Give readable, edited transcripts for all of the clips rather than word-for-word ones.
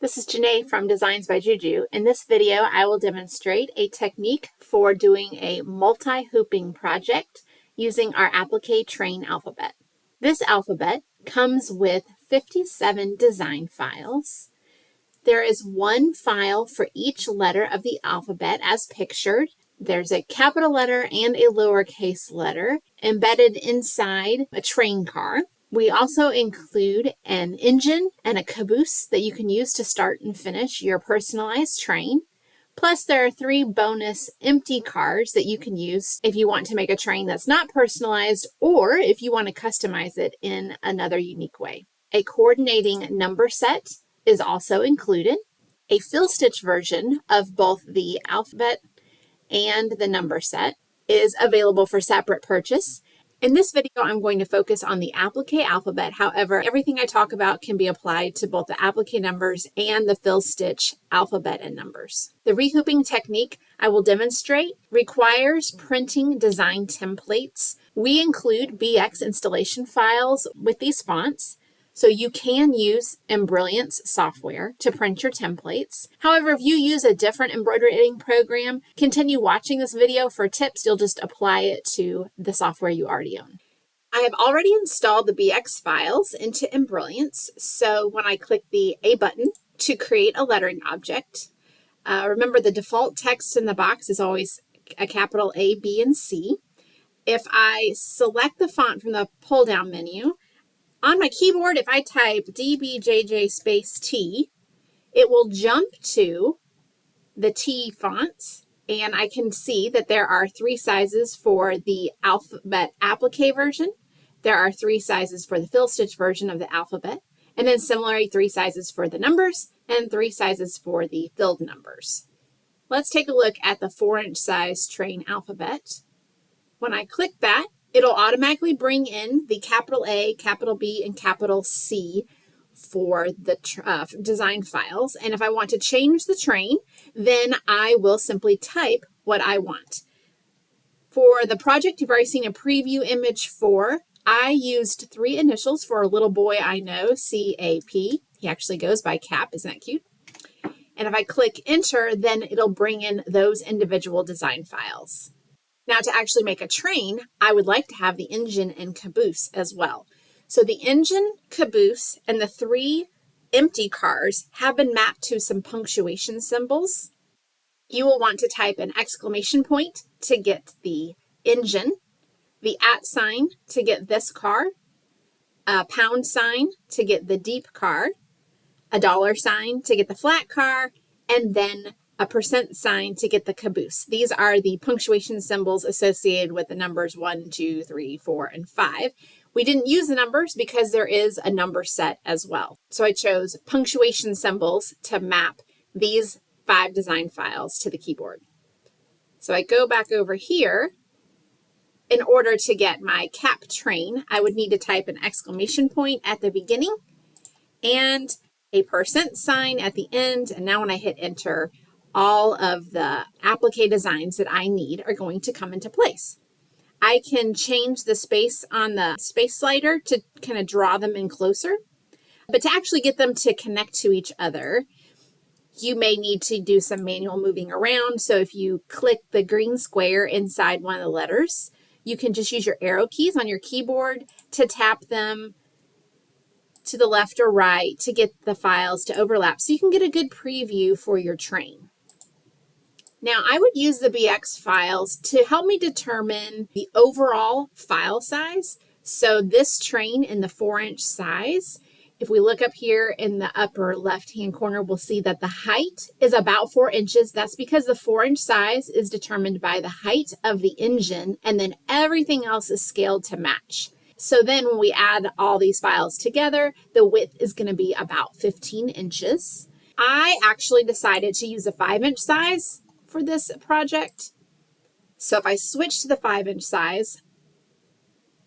This is Janae from Designs by JuJu. In this video, I will demonstrate a technique for doing a multi-hooping project using our applique train alphabet. This alphabet comes with 57 design files. There is one file for each letter of the alphabet as pictured. There's a capital letter and a lowercase letter embedded inside a train car. We also include an engine and a caboose that you can use to start and finish your personalized train. Plus, there are 3 bonus empty cars that you can use if you want to make a train that's not personalized or if you want to customize it in another unique way. A coordinating number set is also included. A fill stitch version of both the alphabet and the number set is available for separate purchase. In this video, I'm going to focus on the applique alphabet. However, everything I talk about can be applied to both the applique numbers and the fill stitch alphabet and numbers. The rehooping technique I will demonstrate requires printing design templates. We include BX installation files with these fonts, so you can use Embrilliance software to print your templates. However, if you use a different embroidery program, continue watching this video for tips. You'll just apply it to the software you already own. I have already installed the BX files into Embrilliance. So when I click the A button to create a lettering object, remember the default text in the box is always a capital A, B, and C. If I select the font from the pull-down menu, on my keyboard, if I type DBJJ space T, it will jump to the T fonts, and I can see that there are 3 sizes for the alphabet applique version. There are 3 sizes for the fill stitch version of the alphabet, and then similarly 3 sizes for the numbers and 3 sizes for the filled numbers. Let's take a look at the 4-inch size train alphabet. When I click that, it'll automatically bring in the capital A, capital B, and capital C for the design files. And if I want to change the train, then I will simply type what I want. For the project you've already seen a preview image for, I used 3 initials for a little boy I know, C-A-P. He actually goes by Cap. Isn't that cute? And if I click enter, then it'll bring in those individual design files. Now, to actually make a train, I would like to have the engine and caboose as well. So the engine, caboose, and the 3 empty cars have been mapped to some punctuation symbols. You will want to type an exclamation point to get the engine, the @ sign to get this car, a pound sign to get the deep car, a $sign to get the flat car, and then a % sign to get the caboose. These are the punctuation symbols associated with the numbers 1, 2, 3, 4, and 5. We didn't use the numbers because there is a number set as well. So I chose punctuation symbols to map these 5 design files to the keyboard. So I go back over here. In order to get my cap train, I would need to type an exclamation point at the beginning and a % sign at the end. And now when I hit enter, all of the applique designs that I need are going to come into place. I can change the space on the space slider to kind of draw them in closer, but to actually get them to connect to each other, you may need to do some manual moving around. So if you click the green square inside one of the letters, you can just use your arrow keys on your keyboard to tap them to the left or right to get the files to overlap so you can get a good preview for your train. Now, I would use the BX files to help me determine the overall file size. So this train in the 4-inch size, if we look up here in the upper left-hand corner, we'll see that the height is about 4 inches. That's because the 4-inch size is determined by the height of the engine, and then everything else is scaled to match. So then when we add all these files together, the width is going to be about 15 inches. I actually decided to use a 5-inch size for this project. So if I switch to the 5-inch size,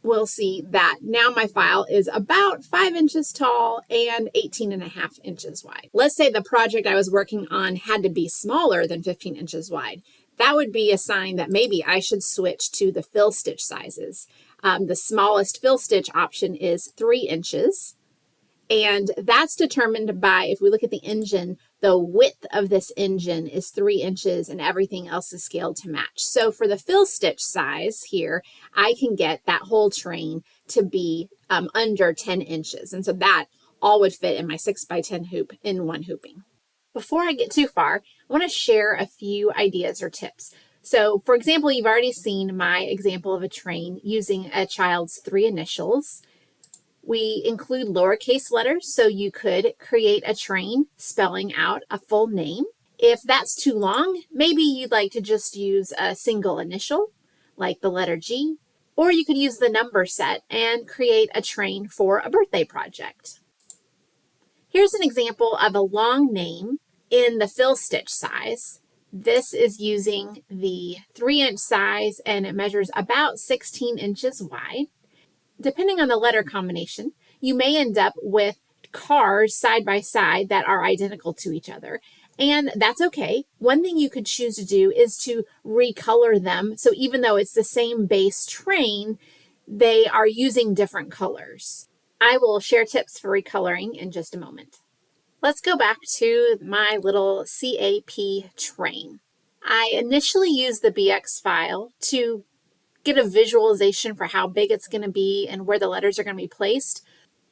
we'll see that now my file is about 5 inches tall and 18.5 inches wide. Let's say the project I was working on had to be smaller than 15 inches wide. That would be a sign that maybe I should switch to the fill stitch sizes. The smallest fill stitch option is 3 inches. And that's determined by, if we look at the engine, the width of this engine is 3 inches and everything else is scaled to match. So for the fill stitch size here, I can get that whole train to be under 10 inches. And so that all would fit in my 6x10 hoop in one hooping. Before I get too far, I want to share a few ideas or tips. So for example, you've already seen my example of a train using a child's 3 initials. We include lowercase letters, so you could create a train spelling out a full name. If that's too long, maybe you'd like to just use a single initial, like the letter G, or you could use the number set and create a train for a birthday project. Here's an example of a long name in the fill stitch size. This is using the 3-inch size, and it measures about 16 inches wide. Depending on the letter combination, you may end up with cars side by side that are identical to each other. And that's okay. One thing you could choose to do is to recolor them. So even though it's the same base train, they are using different colors. I will share tips for recoloring in just a moment. Let's go back to my little CAP train. I initially used the BX file to get a visualization for how big it's going to be and where the letters are going to be placed.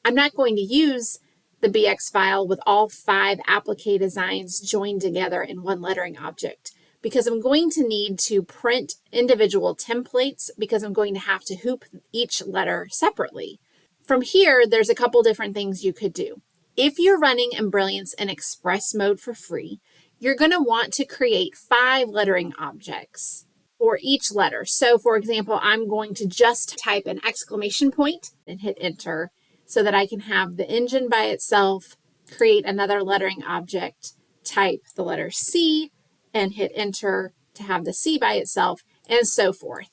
I'm not going to use the BX file with all 5 applique designs joined together in one lettering object, because I'm going to need to print individual templates, because I'm going to have to hoop each letter separately. From here, there's a couple different things you could do. If you're running Embrilliance in Express mode for free, you're going to want to create 5 lettering objects for each letter. So for example, I'm going to just type an exclamation point and hit enter so that I can have the engine by itself, create another lettering object, type the letter C, and hit enter to have the C by itself, and so forth.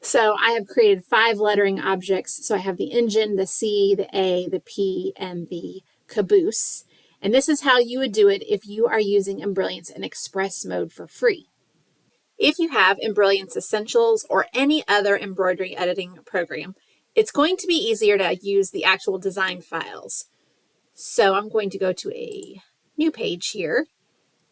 So I have created 5 lettering objects. So I have the engine, the C, the A, the P, and the Caboose. And this is how you would do it if you are using Embrilliance in Express mode for free. If you have Embrilliance Essentials or any other embroidery editing program, it's going to be easier to use the actual design files. So I'm going to go to a new page here.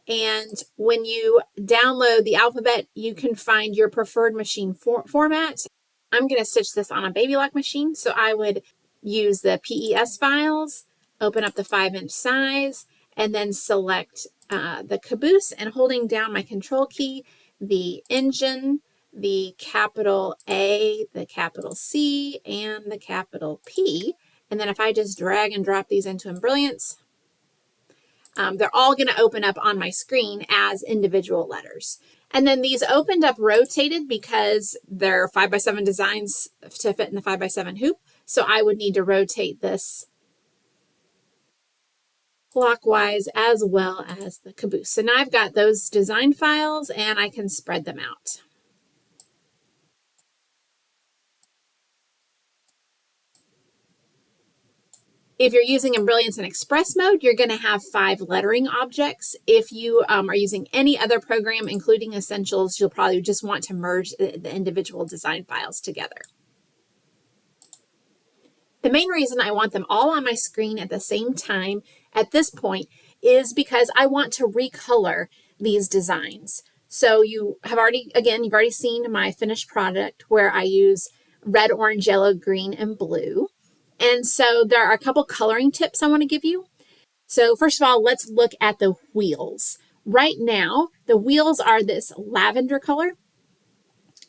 And when you download the alphabet, you can find your preferred machine format. I'm going to stitch this on a baby lock machine, so I would use the PES files, open up the 5-inch size, and then select the Caboose, and holding down my control key, the engine, the capital A, the capital C, and the capital P. And then if I just drag and drop these into Embrilliance, they're all going to open up on my screen as individual letters. And then these opened up rotated because they're 5x7 designs to fit in the 5x7 hoop. So I would need to rotate this clockwise as well as the Caboose. So now I've got those design files and I can spread them out. If you're using Embrilliance in Express mode, you're going to have 5 lettering objects. If you are using any other program, including Essentials, you'll probably just want to merge the individual design files together. The main reason I want them all on my screen at the same time at this point is because I want to recolor these designs. So you've already seen my finished product where I use red, orange, yellow, green, and blue. And so there are a couple coloring tips I want to give you. So first of all, let's look at the wheels. Right now, the wheels are this lavender color.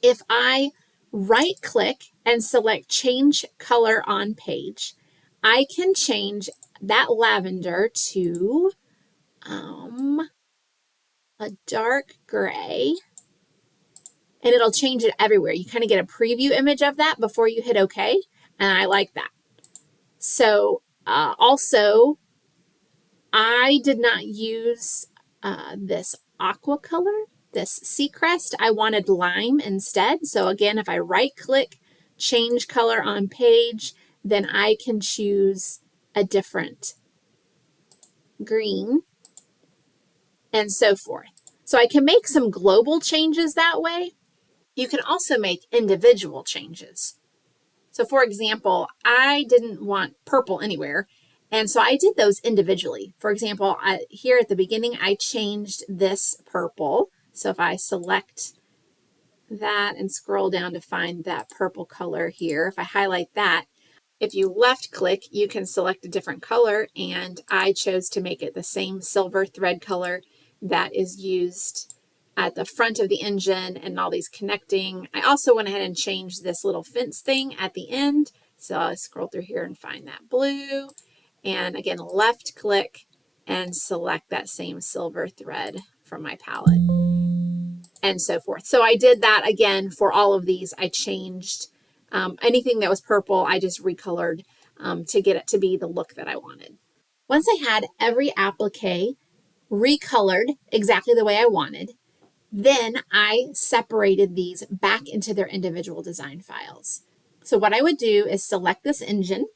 If I right-click and select Change Color on Page, I can change that lavender to a dark gray, and it'll change it everywhere. You kind of get a preview image of that before you hit OK, and I like that. So also, I did not use this aqua color, this Seacrest. I wanted lime instead. So again, if I right-click, change color on page, then I can choose a different green and so forth. So I can make some global changes that way. You can also make individual changes. So for example, I didn't want purple anywhere, And so I did those individually. For example, here at the beginning, I changed this purple. So if I select that and scroll down to find that purple color here, if I highlight that, if you left click, you can select a different color, and I chose to make it the same silver thread color that is used at the front of the engine and all these connecting. I also went ahead and changed this little fence thing at the end. So I'll scroll through here and find that blue. And again, left click and select that same silver thread from my palette and so forth. So I did that again for all of these. I changed anything that was purple, I just recolored to get it to be the look that I wanted. Once I had every applique recolored exactly the way I wanted, then I separated these back into their individual design files. So what I would do is select this engine.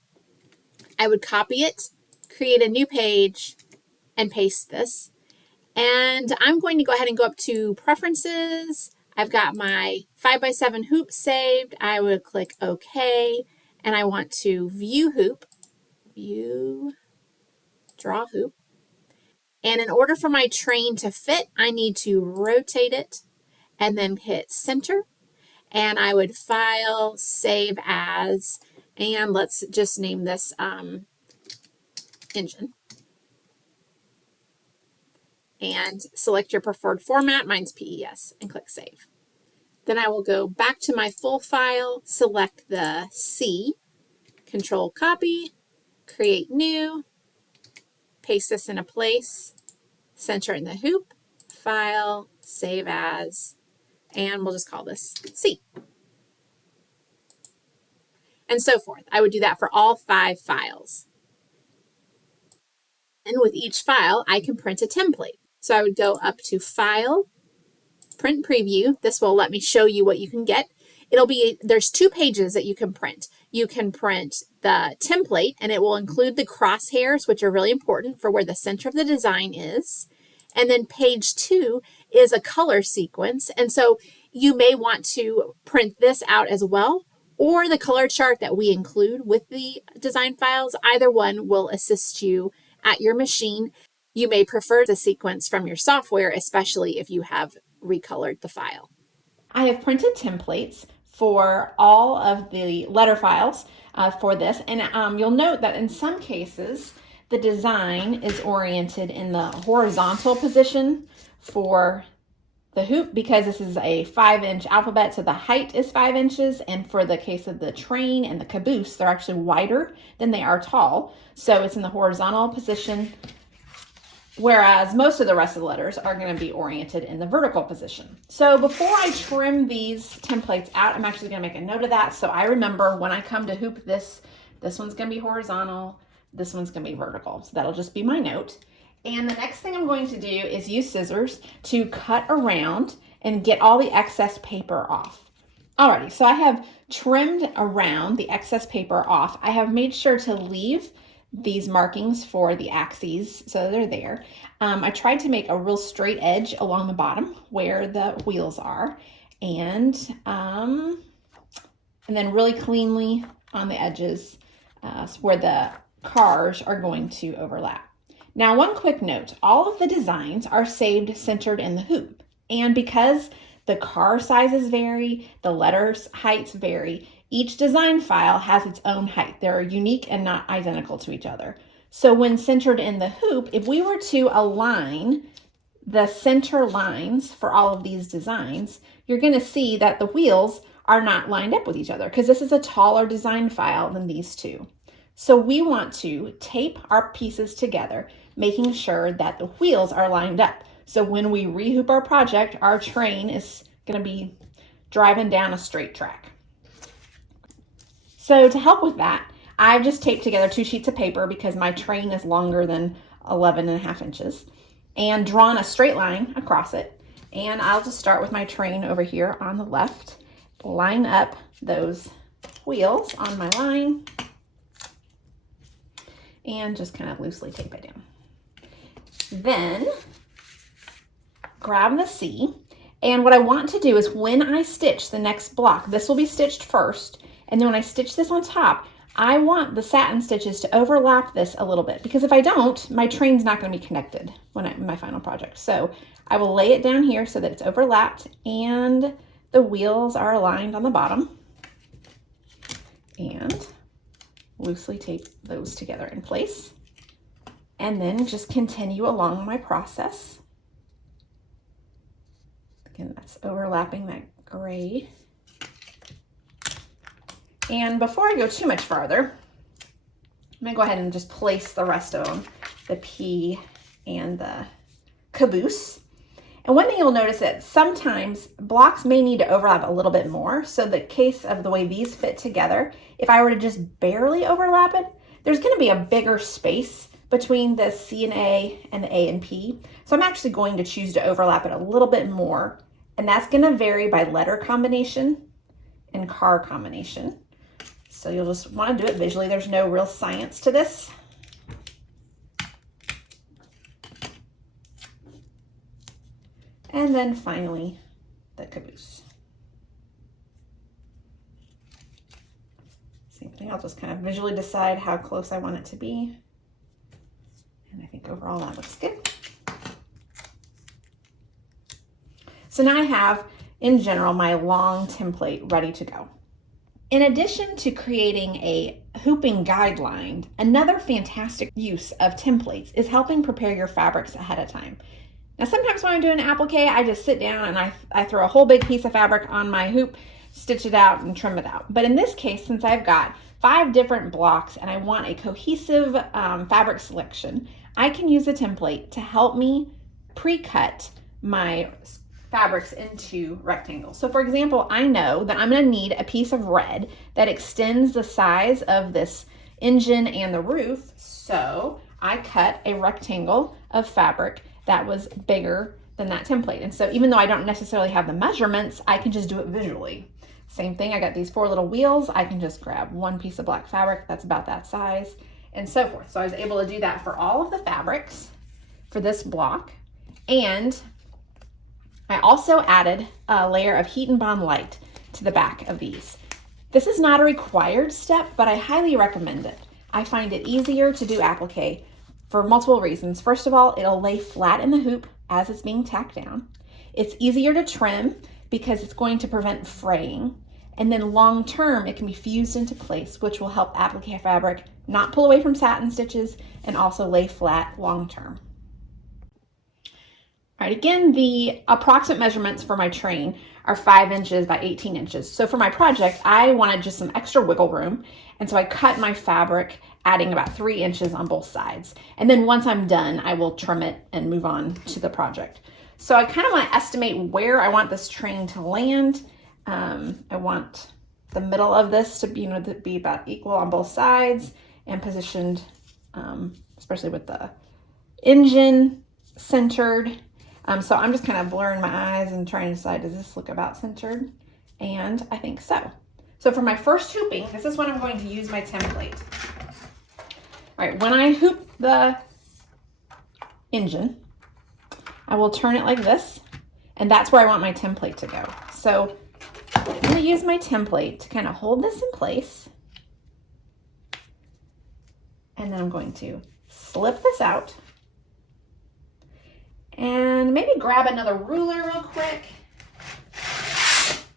I would copy it, create a new page, and paste this. And I'm going to go ahead and go up to Preferences. I've got my 5x7 hoop saved. I would click OK, and I want to View Hoop, View, Draw Hoop. And in order for my train to fit, I need to rotate it and then hit Center. And I would File, Save As, and let's just name this engine. And select your preferred format. Mine's PES, and click Save. Then I will go back to my full file, select the C, Control Copy, Create New, paste this in a place, center in the hoop, File, Save As, and we'll just call this C. And so forth. I would do that for all 5 files. And with each file, I can print a template. So I would go up to File, Print Preview. This will let me show you what you can get. There's 2 pages that you can print. You can print the template, and it will include the crosshairs, which are really important for where the center of the design is. And then page 2 is a color sequence. And so you may want to print this out as well, or the color chart that we include with the design files. Either one will assist you at your machine. You may prefer the sequence from your software, especially if you have recolored the file. I have printed templates for all of the letter files for this, and you'll note that in some cases the design is oriented in the horizontal position for the hoop because this is a 5-inch alphabet, so the height is 5 inches, and for the case of the train and the caboose, they're actually wider than they are tall, so it's in the horizontal position, whereas most of the rest of the letters are going to be oriented in the vertical position. So before I trim these templates out, I'm actually going to make a note of that so I remember when I come to hoop this one's going to be horizontal, this one's going to be vertical. So that'll just be my note. And the next thing I'm going to do is use scissors to cut around and get all the excess paper off. Alrighty, so I have trimmed around the excess paper off. I have made sure to leave these markings for the axes, so they're there. I tried to make a real straight edge along the bottom where the wheels are, and then really cleanly on the edges where the cars are going to overlap. Now, one quick note, all of the designs are saved centered in the hoop, and because the car sizes vary, the letters heights vary, each design file has its own height. They're unique and not identical to each other. So when centered in the hoop, if we were to align the center lines for all of these designs, you're going to see that the wheels are not lined up with each other because this is a taller design file than these two. So we want to tape our pieces together, making sure that the wheels are lined up. So when we rehoop our project, our train is going to be driving down a straight track. So to help with that, I've just taped together 2 sheets of paper because my train is longer than 11.5 inches and drawn a straight line across it. And I'll just start with my train over here on the left, line up those wheels on my line, and just kind of loosely tape it down. Then grab the C, and what I want to do is when I stitch the next block, this will be stitched first, and then when I stitch this on top, I want the satin stitches to overlap this a little bit, because if I don't, my train's not going to be connected in my final project. So I will lay it down here so that it's overlapped and the wheels are aligned on the bottom, and loosely tape those together in place, and then just continue along my process. Again, that's overlapping that gray. And before I go too much farther, I'm gonna go ahead and just place the rest of them, the P and the Caboose. And one thing you'll notice that sometimes blocks may need to overlap a little bit more. So the case of the way these fit together, if I were to just barely overlap it, there's gonna be a bigger space between the C and A and the A and P. So I'm actually going to choose to overlap it a little bit more. And that's gonna vary by letter combination and car combination. So you'll just want to do it visually. There's no real science to this. And then finally, the Caboose. Same thing, I'll just kind of visually decide how close I want it to be. And I think overall that looks good. So now I have, in general, my long template ready to go. In addition to creating a hooping guideline, another fantastic use of templates is helping prepare your fabrics ahead of time. Now, sometimes when I'm doing an applique, I just sit down and I throw a whole big piece of fabric on my hoop, stitch it out and trim it out. But in this case, since I've got 5 different blocks and I want a cohesive fabric selection, I can use a template to help me pre-cut my fabrics into rectangles. So for example, I know that I'm going to need a piece of red that extends the size of this engine and the roof. So I cut a rectangle of fabric that was bigger than that template. And so even though I don't necessarily have the measurements, I can just do it visually. Same thing, I got these 4 little wheels. I can just grab one piece of black fabric that's about that size and so forth. So I was able to do that for all of the fabrics for this block. And I also added a layer of Heat'n Bond Lite to the back of these. This is not a required step, but I highly recommend it. I find it easier to do applique for multiple reasons. First of all, it'll lay flat in the hoop as it's being tacked down. It's easier to trim because it's going to prevent fraying. And then long term, it can be fused into place, which will help applique fabric not pull away from satin stitches and also lay flat long term. All right, again, the approximate measurements for my train are 5 inches by 18 inches. So for my project, I wanted just some extra wiggle room. And so I cut my fabric, adding about 3 inches on both sides. And then once I'm done, I will trim it and move on to the project. So I kind of want to estimate where I want this train to land. I want the middle of this to be about equal on both sides and positioned, especially with the engine centered. So I'm just kind of blurring my eyes and trying to decide, does this look about centered? And I think so. So for my first hooping, this is when I'm going to use my template. All right, when I hoop the engine, I will turn it like this, and that's where I want my template to go. So I'm going to use my template to kind of hold this in place. And then I'm going to slip this out. And maybe grab another ruler real quick,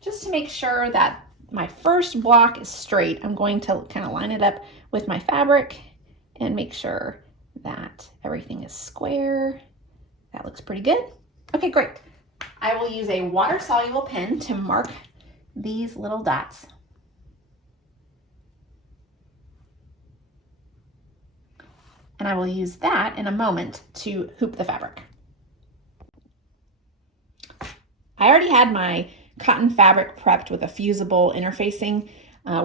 just to make sure that my first block is straight. I'm going to kind of line it up with my fabric and make sure that everything is square. That looks pretty good. Okay, great. I will use a water-soluble pen to mark these little dots. And I will use that in a moment to hoop the fabric. I already had my cotton fabric prepped with a fusible interfacing,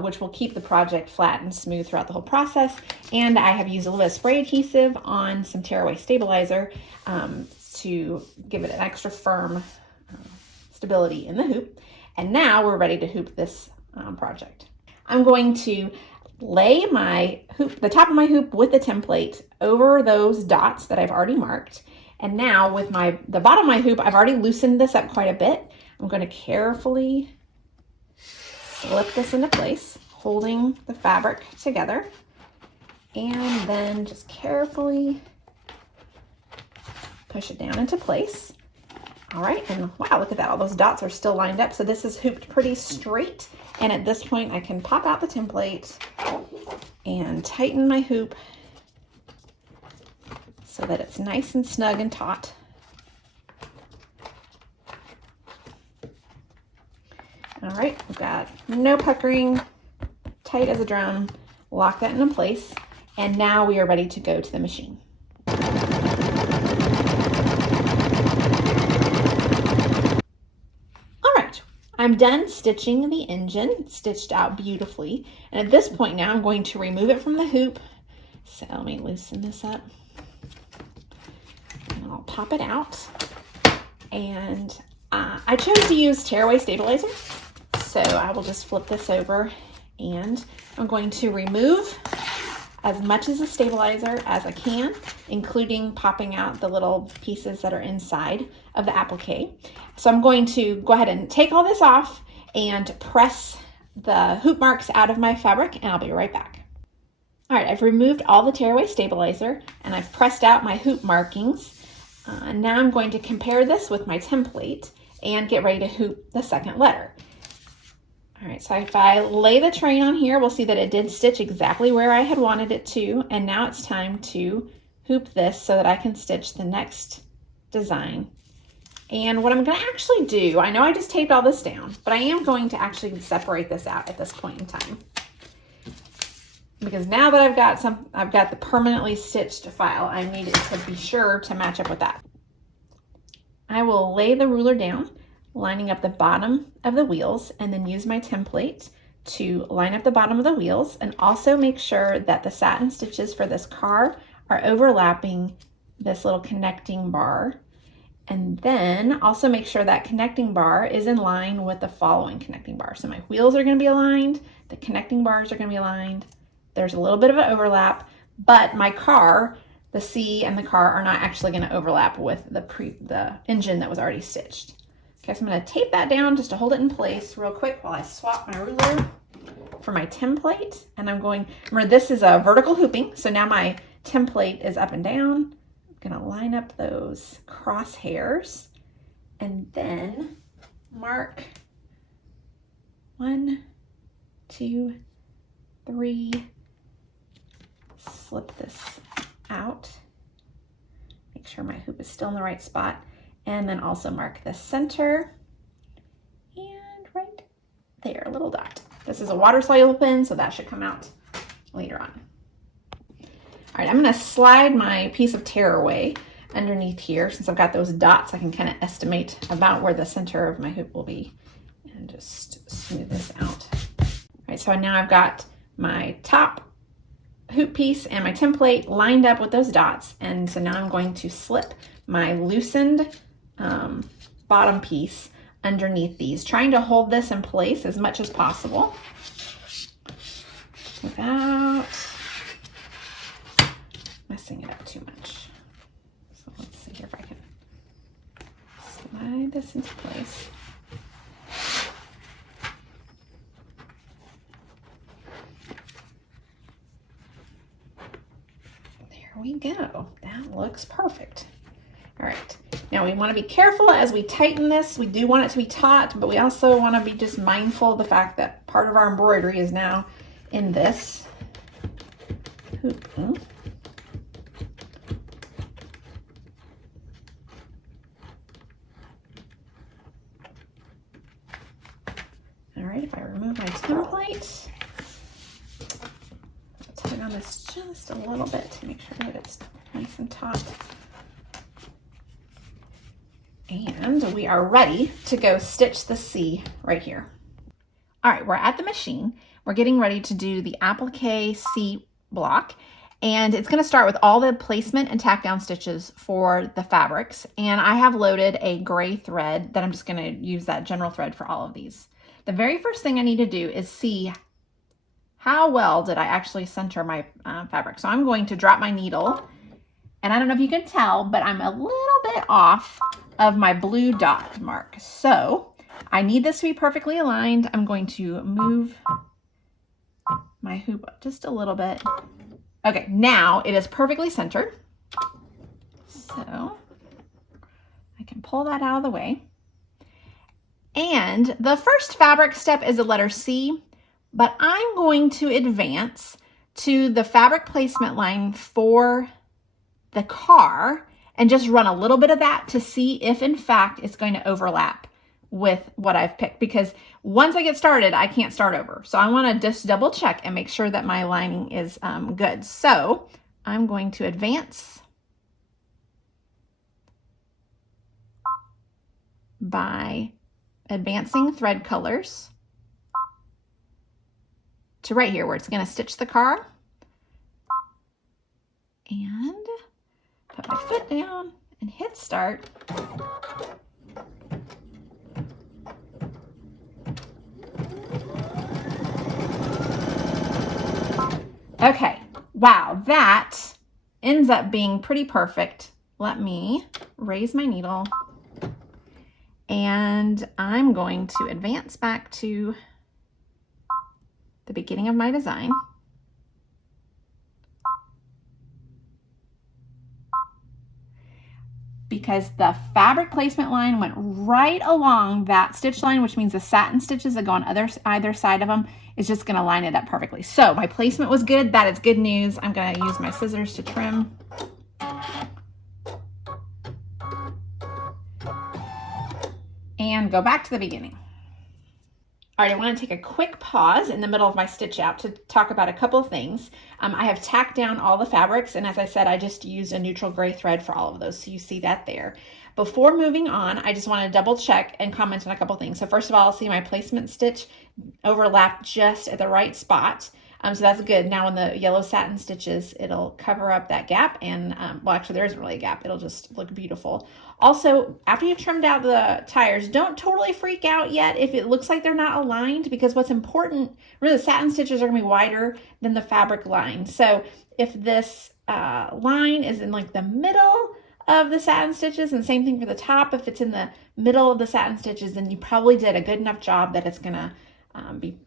which will keep the project flat and smooth throughout the whole process. And I have used a little bit of spray adhesive on some tearaway stabilizer to give it an extra firm stability in the hoop. And now we're ready to hoop this project. I'm going to lay my hoop, the top of my hoop with the template over those dots that I've already marked. And now with the bottom of my hoop, I've already loosened this up quite a bit. I'm going to carefully slip this into place, holding the fabric together, and then just carefully push it down into place. All right, and wow, look at that, all those dots are still lined up, so this is hooped pretty straight. And at this point I can pop out the template and tighten my hoop so that it's nice and snug and taut. All right, we've got no puckering, tight as a drum. Lock that into place, and now we are ready to go to the machine. All right, I'm done stitching the engine. It's stitched out beautifully, and at this point now I'm going to remove it from the hoop. So let me loosen this up, and I'll pop it out. And I chose to use tearaway stabilizer. So I will just flip this over, and I'm going to remove as much of the stabilizer as I can, including popping out the little pieces that are inside of the applique. So I'm going to go ahead and take all this off and press the hoop marks out of my fabric, and I'll be right back. All right, I've removed all the tearaway stabilizer and I've pressed out my hoop markings. Now I'm going to compare this with my template and get ready to hoop the second letter. All right, so if I lay the train on here, we'll see that it did stitch exactly where I had wanted it to, and now it's time to hoop this so that I can stitch the next design. And what I'm going to actually do, I know I just taped all this down, but I am going to actually separate this out at this point in time. Because now that I've got the permanently stitched file, I need it to be sure to match up with that. I will lay the ruler down, lining up the bottom of the wheels, and then use my template to line up the bottom of the wheels, and also make sure that the satin stitches for this car are overlapping this little connecting bar. And then also make sure that connecting bar is in line with the following connecting bar. So my wheels are going to be aligned, the connecting bars are going to be aligned. There's a little bit of an overlap, but my car, the C and the car, are not actually going to overlap with the engine that was already stitched. Okay, so I'm going to tape that down just to hold it in place real quick while I swap my ruler for my template. And I'm going, remember this is a vertical hooping, so now my template is up and down. I'm going to line up those crosshairs and then mark 1, 2, 3, slip this out, make sure my hoop is still in the right spot, and then also mark the center, and right there, a little dot. This is a water soluble pen, so that should come out later on. All right, I'm going to slide my piece of tearaway underneath here. Since I've got those dots, I can kind of estimate about where the center of my hoop will be, and just smooth this out. All right, so now I've got my top hoop piece and my template lined up with those dots, and so now I'm going to slip my loosened bottom piece underneath these, trying to hold this in place as much as possible without messing it up too much. So let's see here if I can slide this into place. There we go. That looks perfect. All right, now we want to be careful as we tighten this. We do want it to be taut, but we also want to be just mindful of the fact that part of our embroidery is now in this hoop. All right, if I remove my template, I'll tug on this just a little bit to make sure that it's nice and taut. And we are ready to go stitch the C right here. All right, we're at the machine. We're getting ready to do the applique C block, and it's going to start with all the placement and tack down stitches for the fabrics. And I have loaded a gray thread that I'm just going to use that general thread for all of these. The very first thing I need to do is see how well did I actually center my fabric. So I'm going to drop my needle, and I don't know if you can tell, but I'm a little bit off of my blue dot mark. So I need this to be perfectly aligned. I'm going to move my hoop just a little bit. Okay, now it is perfectly centered. So I can pull that out of the way. And the first fabric step is the letter C, but I'm going to advance to the fabric placement line for the car and just run a little bit of that to see if in fact it's going to overlap with what I've picked, because once I get started, I can't start over. So I want to just double check and make sure that my lining is good. So I'm going to advance by advancing thread colors to right here where it's going to stitch the car, and put my foot down and hit start. Okay, wow, that ends up being pretty perfect. Let me raise my needle, and I'm going to advance back to the beginning of my design. Because the fabric placement line went right along that stitch line, which means the satin stitches that go on either side of them is just going to line it up perfectly. So my placement was good. That is good news. I'm going to use my scissors to trim. And go back to the beginning. All right, I want to take a quick pause in the middle of my stitch out to talk about a couple of things. I have tacked down all the fabrics, and as I said, I just used a neutral gray thread for all of those, so you see that there. Before moving on, I just want to double check and comment on a couple things. So first of all, see my placement stitch overlapped just at the right spot. So that's good. Now when the yellow satin stitches, it'll cover up that gap, and well, actually there isn't really a gap. It'll just look beautiful. Also, after you've trimmed out the tires, don't totally freak out yet if it looks like they're not aligned, because what's important, really the satin stitches are going to be wider than the fabric line. So if this line is in like the middle of the satin stitches, and same thing for the top, if it's in the middle of the satin stitches, then you probably did a good enough job that it's going to be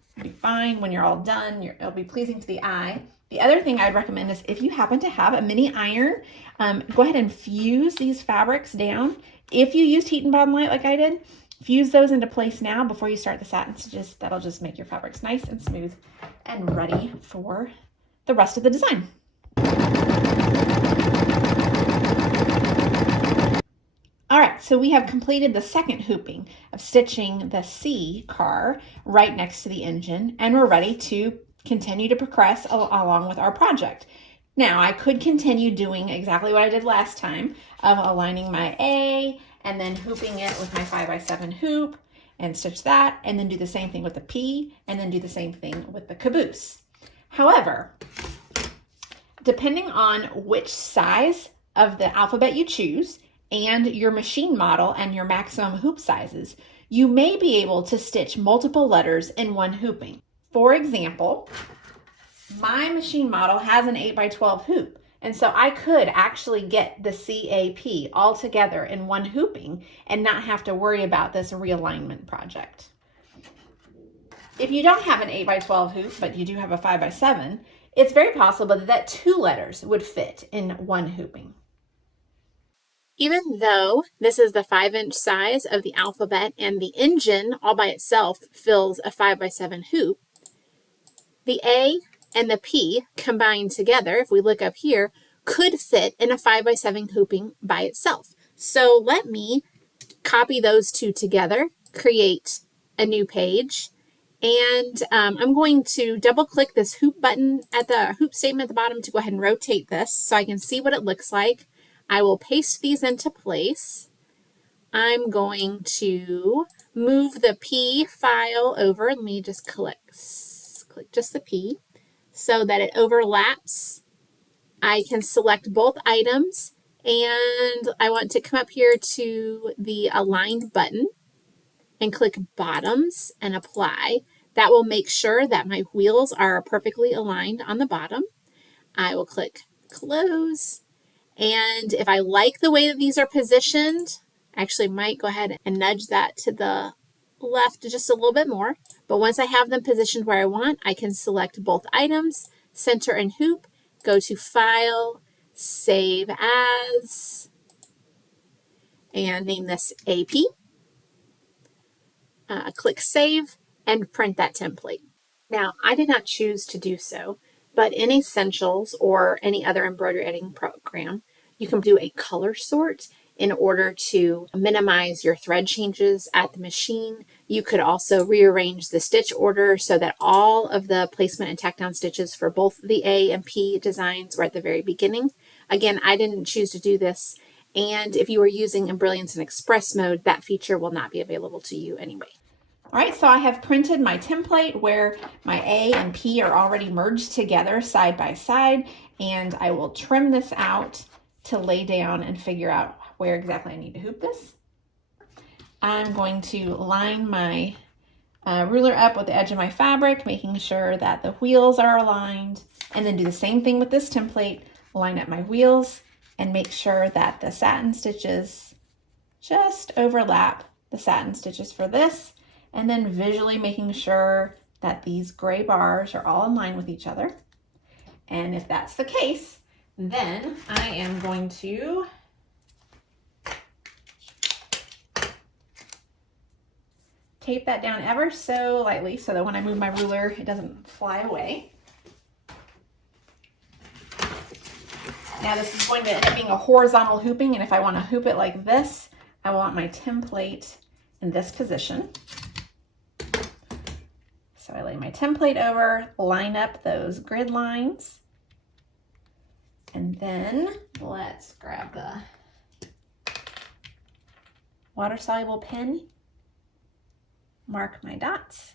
fine when you're all done. It'll be pleasing to the eye. The other thing I'd recommend is if you happen to have a mini iron, go ahead and fuse these fabrics down. If you used Heat'n Bond Lite like I did, fuse those into place now before you start the satin stitches. That'll just make your fabrics nice and smooth and ready for the rest of the design. All right, so we have completed the second hooping of stitching the C car right next to the engine, and we're ready to continue to progress along with our project. Now, I could continue doing exactly what I did last time of aligning my A and then hooping it with my 5x7 hoop and stitch that, and then do the same thing with the P, and then do the same thing with the caboose. However, depending on which size of the alphabet you choose and your machine model and your maximum hoop sizes, you may be able to stitch multiple letters in one hooping. For example, my machine model has an 8x12 hoop, and so I could actually get the CAP all together in one hooping and not have to worry about this realignment project. If you don't have an 8x12 hoop, but you do have a 5x7, it's very possible that 2 letters would fit in one hooping. Even though this is the 5-inch size of the alphabet and the engine all by itself fills a 5x7 hoop, the A and the P combined together, if we look up here, could fit in a 5x7 hooping by itself. So let me copy those two together, create a new page, and I'm going to double click this hoop button at the hoop statement at the bottom to go ahead and rotate this so I can see what it looks like. I will paste these into place. I'm going to move the P file over. Let me just click just the P so that it overlaps. I can select both items, and I want to come up here to the aligned button and click bottoms and apply. That will make sure that my wheels are perfectly aligned on the bottom. I will click close. And if I like the way that these are positioned, I actually might go ahead and nudge that to the left just a little bit more, but once I have them positioned where I want, I can select both items, center and hoop, go to File, Save As, and name this AP. Click Save and print that template. Now, I did not choose to do so, but in Essentials or any other embroidery editing program, you can do a color sort in order to minimize your thread changes at the machine. You could also rearrange the stitch order so that all of the placement and tack down stitches for both the A and P designs were at the very beginning. Again, I didn't choose to do this, and if you are using Embrilliance in Express mode, that feature will not be available to you anyway. All right, so I have printed my template where my A and P are already merged together side by side, and I will trim this out to lay down and figure out where exactly I need to hoop this. I'm going to line my ruler up with the edge of my fabric, making sure that the wheels are aligned, and then do the same thing with this template, line up my wheels and make sure that the satin stitches just overlap the satin stitches for this, and then visually making sure that these gray bars are all in line with each other. And if that's the case, then I am going to tape that down ever so lightly so that when I move my ruler, it doesn't fly away. Now this is going to end up being a horizontal hooping, and if I want to hoop it like this, I want my template in this position. So I lay my template over, line up those grid lines, and then let's grab the water-soluble pen, mark my dots.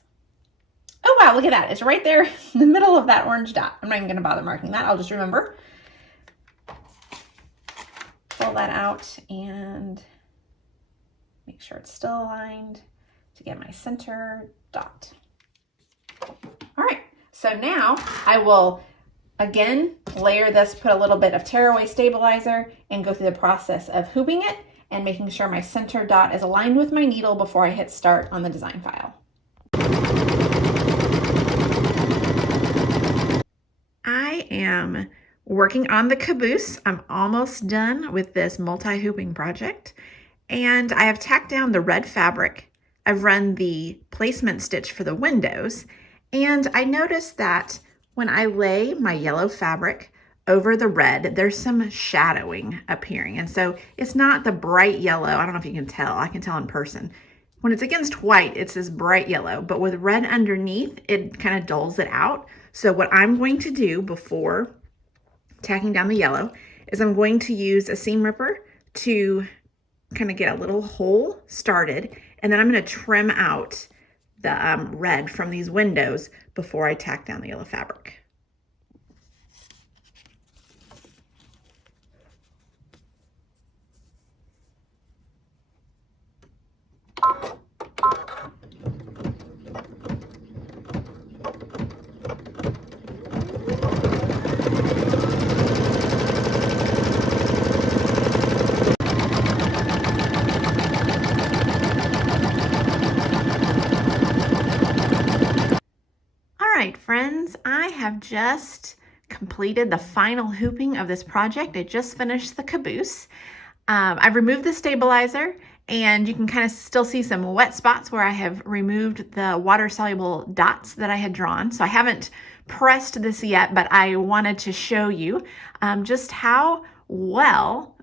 Oh wow, look at that. It's right there in the middle of that orange dot. I'm not even going to bother marking that. I'll just remember. Pull that out and make sure it's still aligned to get my center dot. All right, so now I will again layer this, put a little bit of tearaway stabilizer, and go through the process of hooping it and making sure my center dot is aligned with my needle before I hit start on the design file. I am working on the caboose. I'm almost done with this multi-hooping project, and I have tacked down the red fabric. I've run the placement stitch for the windows, and I noticed that when I lay my yellow fabric over the red, there's some shadowing appearing. And so it's not the bright yellow. I don't know if you can tell. I can tell in person. When it's against white, it's this bright yellow, but with red underneath, it kind of dulls it out. So what I'm going to do before tacking down the yellow is I'm going to use a seam ripper to kind of get a little hole started, and then I'm going to trim out the red from these windows before I tack down the yellow fabric. Friends, I have just completed the final hooping of this project. I just finished the caboose. I've removed the stabilizer, and you can kind of still see some wet spots where I have removed the water-soluble dots that I had drawn. So I haven't pressed this yet, but I wanted to show you just how well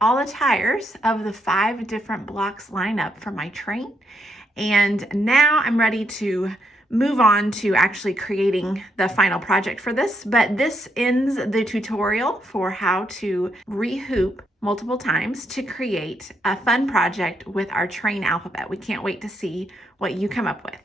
all the tires of the 5 different blocks line up for my train. And now I'm ready to move on to actually creating the final project for this, but this ends the tutorial for how to rehoop multiple times to create a fun project with our train alphabet. We can't wait to see what you come up with.